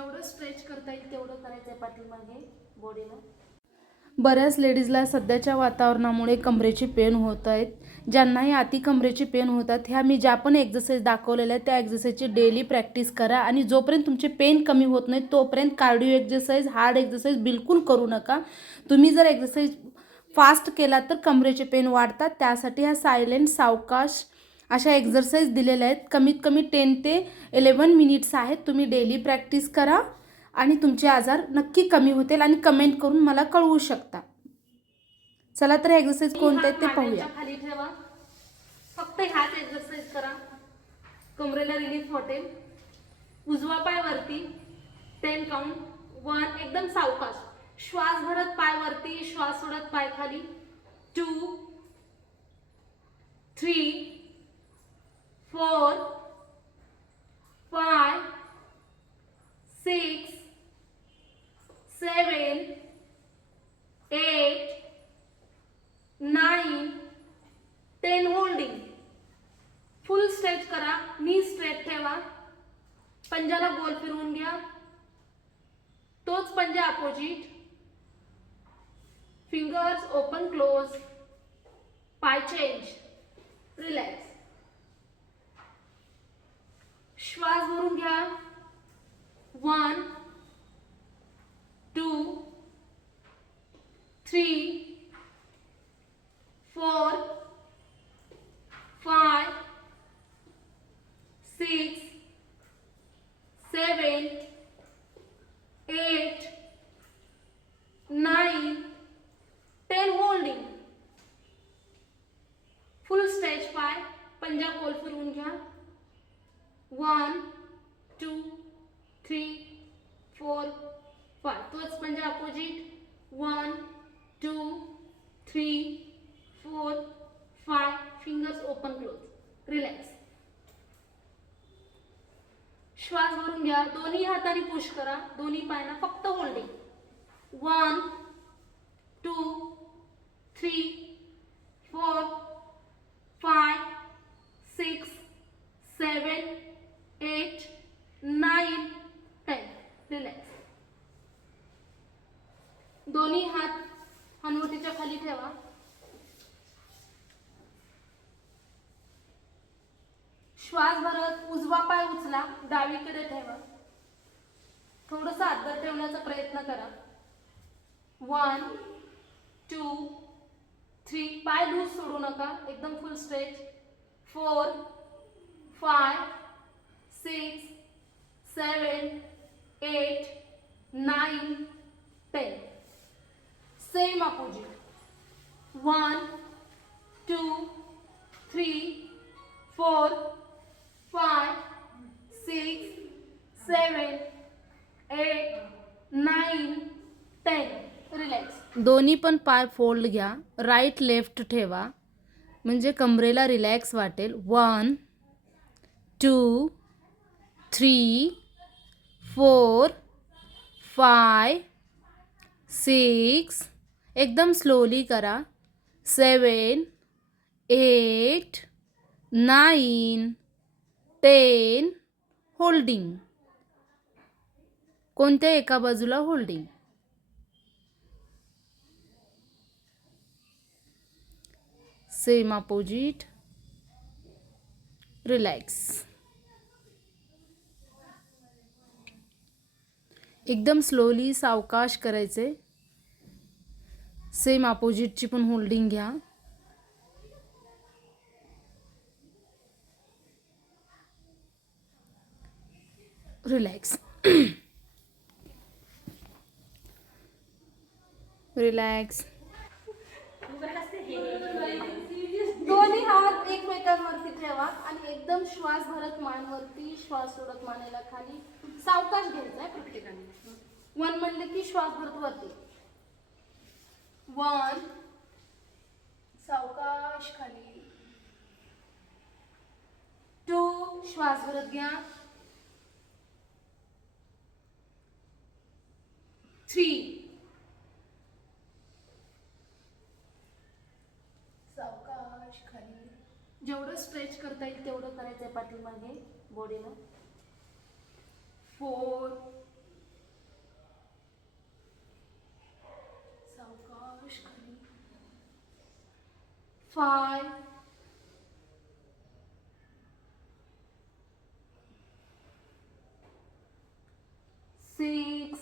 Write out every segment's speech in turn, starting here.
जेवढं स्ट्रेच करता येईल तेवढं करायचं आहे पाठीमागे बॉडीला. बऱ्याच लेडीजला सध्याच्या वातावरणामुळे कमरेची पेन होत आहेत. ज्यांनाही अति कमरेची पेन होतात, ह्या मी ज्या पण एक्सरसाइज दाखवलेल्या आहेत त्या एक्सरसाइजची डेली प्रॅक्टिस करा. आणि जोपर्यंत तुमचे पेन कमी होत नाही तोपर्यंत कार्डिओ एक्सरसाइज, हार्ड एक्सरसाइज बिलकुल करू नका. तुम्ही जर एक्सरसाइज फास्ट केला तर कमरेचे पेन वाढतात. त्यासाठी ह्या सायलेंट, सावकाश अशा एक्सरसाइज दिलेल्या आहेत. कमीत कमी 10 ते 11 मिनिट्स आहेत. तुम्ही डेली प्रॅक्टिस करा आणि तुमचे आजार नक्की कमी होतील आणि कमेंट करून मला कळवू शकता. चला तर एक्सरसाइज कोणते आहेत ते पाहूया. खाली ठेवा, फक्त ह्याच एक्सरसाइज करा, कमरेला रिलीफ वाटेल. उजवा पाय वरती, 10 काउंट. 1, एकदम सावकाश, श्वास भरत पाय वरती, श्वास सोडत पाय खाली. 2, 3, 4, 5, 6, 7, 8, 9, 10. होल्डिंग. फुल स्ट्रेच करा, नी स्ट्रेट ठेवा, पंजाला गोल फिरवून घ्या, तोच पंजा अपोजिट. फिंगर्स ओपन क्लोज, पाय चेंज, रिलॅक्स. श्वास भरून घ्या. 1, 2, 3, 4, 5, 6, 7, 8, 9, 10. होल्डिंग. फुल स्ट्रेच पाय, पंजा गोल फिरवून घ्या. 1, 2, 3, 4, 5. तोच पंजा opposite. 1, 2, 3, 4, 5. Fingers open close, relax. श्वास भरून घ्या, दोन्ही हाताने पुश करा, दोन्ही पायांना फक्त होल्डिंग. 1, 2, 3, 4, 5, 6, 7, 8, 9, 10. रिलॅक्स. दोन्ही हात हनुवटीच्या खाली ठेवा. श्वास भरत उजवा पाय उचला, डावीकडे ठेवा, थोडंसं आदर ठेवण्याचा प्रयत्न करा. 1, 2, 3. पाय लूज सोडू नका, एकदम फुल स्ट्रेच. 4, 5, 6, 7, 8, 9, 10. Same opposite. 1, 2, 3, 4, 5, 6, 7, 8, 9, 10. रिलॅक्स. दोन्ही पण पाय फोल्ड घ्या, राईट लेफ्ट ठेवा, म्हणजे कमरेला रिलॅक्स वाटेल. 1, 2, 3, 4, 5, 6. एकदम स्लोली करा. 7, 8, 9, 10. होल्डिंग. कोणत्या एका बाजूला होल्डिंग. Same opposite. रिलॅक्स. एकदम स्लोली सावकाश करायचे. सेम अपोजिटची पण होल्डिंग घ्या. रिलॅक्स. रिलॅक्स. दोन्ही हात एकमेकांवरती ठेवा आणि एकदम श्वास भरत मानवरती, श्वास सोडत मानेला खाली. सावकाश घ्यायचा आहे प्रत्येकाने. 1 म्हणले की श्वास भरत वरती. 1, सावकाश खाली. 2, श्वास भरत घ्या. 3, सावकाश खाली. जेवढं स्ट्रेच करता येईल तेवढं करायचं आहे पाठीमागे बॉडीला. 4, 5 6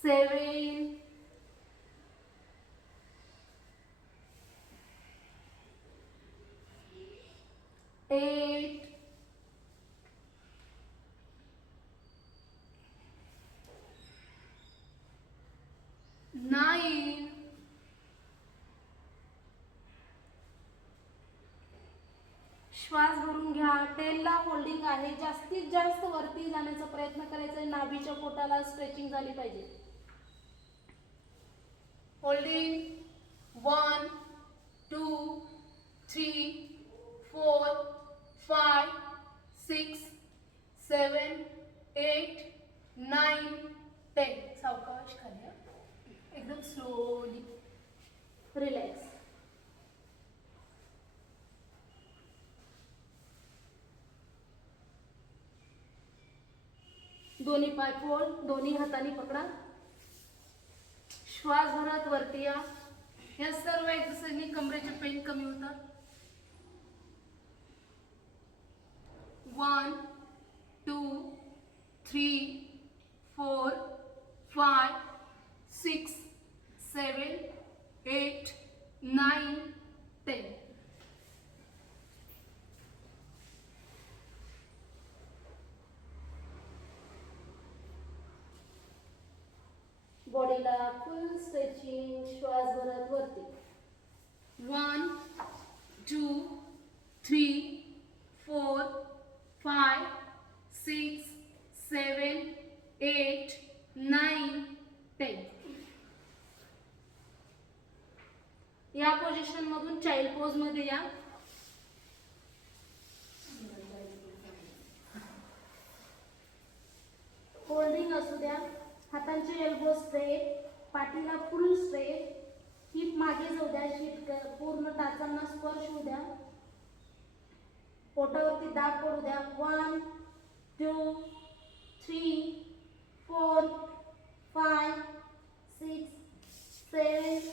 7 8 9 श्वास भरून घ्या. टेलला होल्डिंग आहे. जास्तीत जास्त वरती जाण्याचा प्रयत्न करायचा आहे. नाभीच्या पोटाला स्ट्रेचिंग झाली पाहिजे. होल्डिंग 1 2 3 4 5 6 7 8 9 10. सावकाश खाली हा. एकदम स्लोली रिलॅक्स. दोन्ही पाय फोल्ड, दोन्ही हाताने पकडा. श्वास भरत वरती या. या सर्व एक्सरसाइजनी कमरेचे पेन कमी होतात. 1 2 3 4 5 6 7 8 9 10. बॉडीला फुल स्ट्रेचिंग. श्वास भरत वरती. 1 2 3 4 5 6 7 8 9 10. या पोझिशन मधून चाइल्ड पोज मध्ये या. होल्डिंग असू द्या. हातांचे एल्बो स्ट्रेट, पाठीला फुल स्ट्रेट, हिप मागे जाऊ द्या. शीट पूर्ण टाचांना स्पर्श होऊ द्या. पोटावरती दाब पडू द्या. 1 2 3 4 5 6 7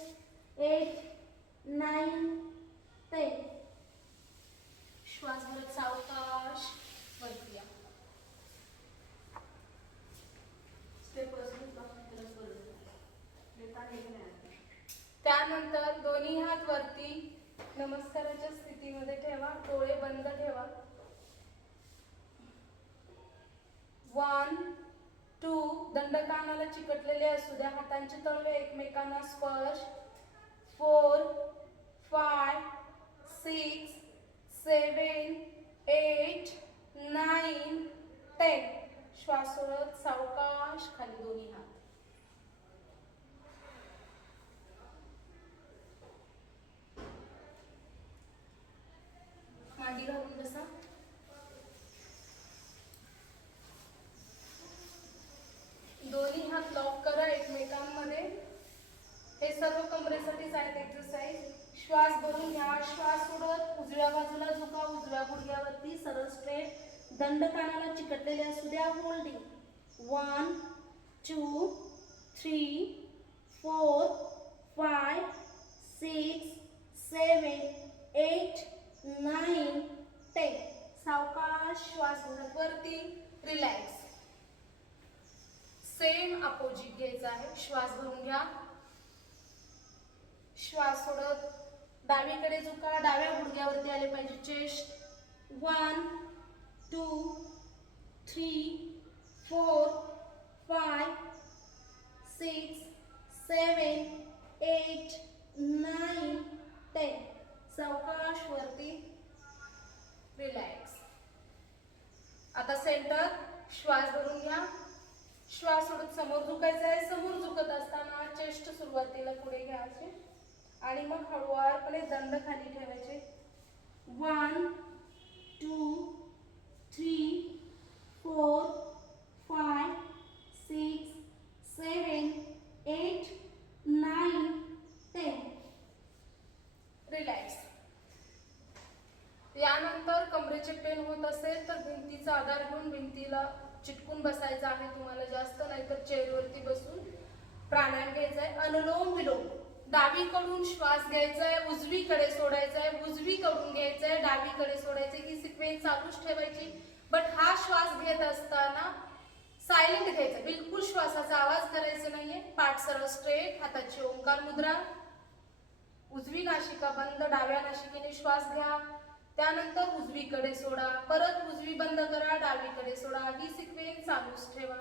8 9 10. श्वास भरत सावकाश वरती या. त्यानंतर दोन्ही हात वरती नमस्काराच्या स्थितीमध्ये ठेवा. डोळे बंद ठेवा. 1 2 दंड कानाला चिकटलेले असू द्या. हातांचे तळवे एकमेकांना स्पर्श. 4 5 6 7 8 9 10. श्वास सोडत सावकाश खाली दोन्ही हात. मांडी घालून बसा. दोन्ही हात लॉक करा एकमेकांमध्ये. हे सर्व कमरेसाठीच आहेत एक्सरसाइज. श्वास भरून घ्या. श्वास सोडत उजव्या बाजूला झुका. उजव्या गुडघ्यावरती सरळ स्ट्रेट. दंड कानाला चिकटलेले असू द्या. होल्डिंग 1 2 3 4 5 6 7 8 9 10. सावकाश श्वास भरत वरती. रिलॅक्स. सेम अपोजिट घ्यायचा आहे. श्वास भरून घ्या. श्वास सोडत डावीकडे झुका. डाव्या गुडघ्यावरती आले पाहिजे चेस्ट. 1 2 3 4 5 6 7 8 9 10. सावकाश वरती. रिलॅक्स. आता सेंटर. श्वास भरून घ्या. श्वास सोडत समोर झुकायचा आहे. समोर झुकत असताना चेस्ट सुरुवातीला पुढे घ्यायचे आणि मग हळूवारपणे दंड खाली ठेवायचे. 1 2 3 4 5 6 7 8 9 10. रिलॅक्स. यानंतर कमरेचे पेन होत असेल तर भिंतीचा आधार घेऊन भिंतीला चिटकून बसायचं आहे तुम्हाला, जास्त नाही तर चेअरवरती बसून प्राणायाम घ्यायचा आहे. अनुलोम विलोम. डावीकडून श्वास घ्यायचा आहे, उजवीकडे सोडायचा आहे, उजवीकडून घ्यायचा आहे, डावीकडे सोडायचं. ही सिक्वेन्स चालूच ठेवायची. बट हा श्वास घेत असताना सायलेंट घ्यायचा, बिलकुल श्वासाचा आवाज करायचा नाहीये. पाठ सरळ स्ट्रेट, हाताची ओंकार मुद्रा. उजवी नाशिका बंद, डाव्या नाशिकेने श्वास घ्या. त्यानंतर उजवीकडे सोडा, परत उजवी बंद करा, डावीकडे सोडा. ही सिक्वेन्स चालूच ठेवा.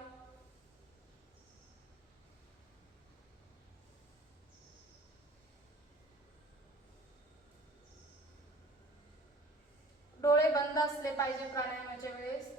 डोळे बंद असले पाहिजे प्राणायामाच्या वेळेस.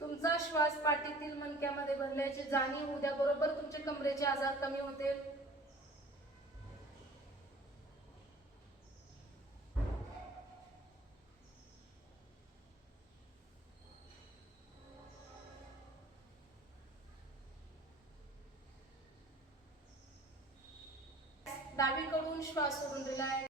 तुमचा श्वास पाठीतील मणक्यामध्ये भरल्याची जाणीव उद्या बरोबर तुमचे कमरेचे आजार कमी होतील. डावीकडून श्वास सोडून रिलॅक्स.